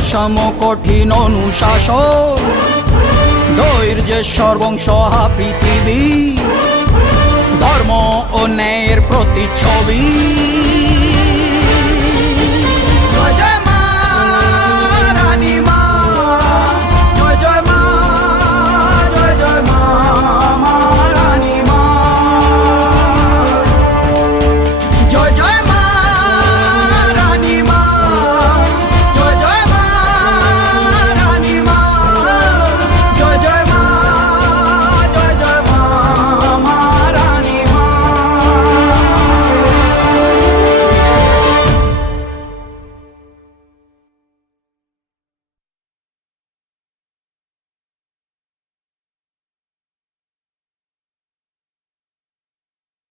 সম কঠিন অনুশাসন, ধৈর্যেশ্বর বংশহা পৃথিবী, ধর্ম ও ন্যায়ের প্রতিচ্ছবি।